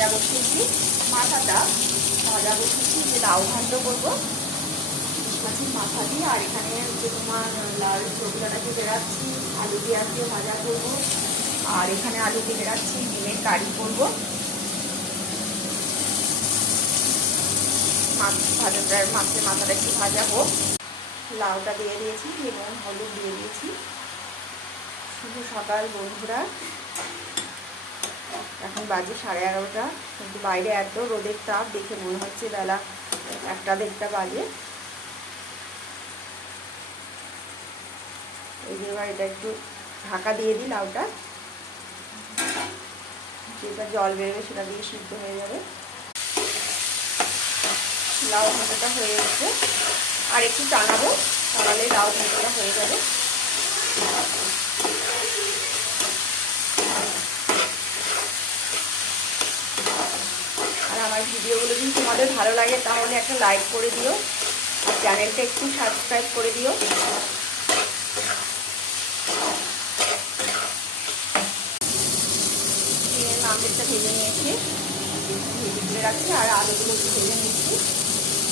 ভাজা বসিয়েছি, মাথাটা ভাজা বসিয়েছি, যে লাউ ঘন্ট করবো মাছের মাথা দিয়ে। আর এখানে হচ্ছে তোমার লাল চোখলাটাকে বেড়াচ্ছি, আলু পেঁয়াজ দিয়ে ভাজা করবো। আর এখানে আলুকে বেড়াচ্ছি, ডিমের কারি করবো। মাছ ভাজাটা, মাছের মাথাটা একটু ভাজা হোক। লাউটা দিয়ে দিয়েছি এবং হলুদ দিয়ে দিয়েছি। শুভ সকাল বন্ধুরা, এখন বাজে 11:30, কিন্তু বাইরে এত রোদের তাপ দেখে মনে হচ্ছে বেলা 1-1:30 বাজে। এই যে এবার এটা একটু ঢাকা দিয়ে দিই, লাউটা যেটা জল বেরোবে সেটা দিয়ে সিদ্ধ হয়ে যাবে। লাউ ঘন্টটা হয়ে গেছে, আর একটু টানাবো, তাহলে লাউ ঘন্টটা হয়ে যাবে। আর আমার ভিডিওগুলো যদি তোমাদের ভালো লাগে তাহলে একটা লাইক করে দিও, আর চ্যানেলটা একটু সাবস্ক্রাইব করে দিও। ডিমের মামলেটটা ভেজে নিয়েছি, ভেজে তুলে রাখছি, আর আলুগুলো একটু ভেজে নিচ্ছি।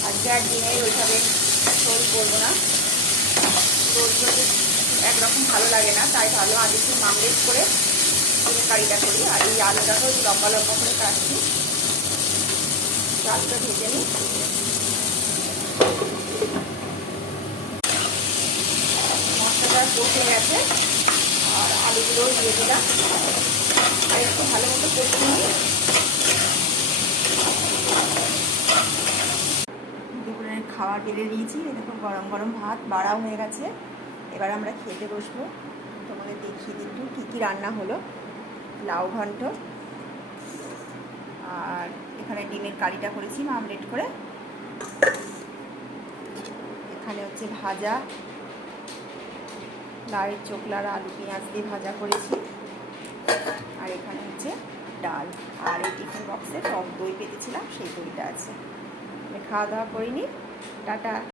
আজকে আর ডিমের ওইভাবে ঝোল করবো না, রোজ রোজ একরকম ভালো লাগে না, তাই ভালো আজ একটু মামলেট করে ডিমের কারিটা করি। আর এই আলুটাকেও লম্বা লম্বা করে কাটছি, আলুটা ভেজে নিই। মশলাটা কষে গেছে, আর আলুগুলোও দিয়ে দিলাম, আর একটু ভালো মতো কষে নিই। দুপুরের খাবার বেড়ে দিয়েছি, দেখুন গরম গরম ভাত বাড়াও হয়ে গেছে। এবার আমরা খেতে বসবো। তোমাদের দেখিয়ে দিই একটু কী কী রান্না হলো। লাউ ঘন্ট, আর এখানে ডিমের কারিটা করেছি মামলেট করে, এখানে হচ্ছে ভাজা লাউয়ের চোখলার আলু পেঁয়াজ দিয়ে ভাজা করেছি, আর এখানে হচ্ছে ডাল। আর এই টিফিন বক্সে টক দই পেতেছিলাম, সেই দইটা আছে। খাওয়া দাওয়া করিনি, টাটা।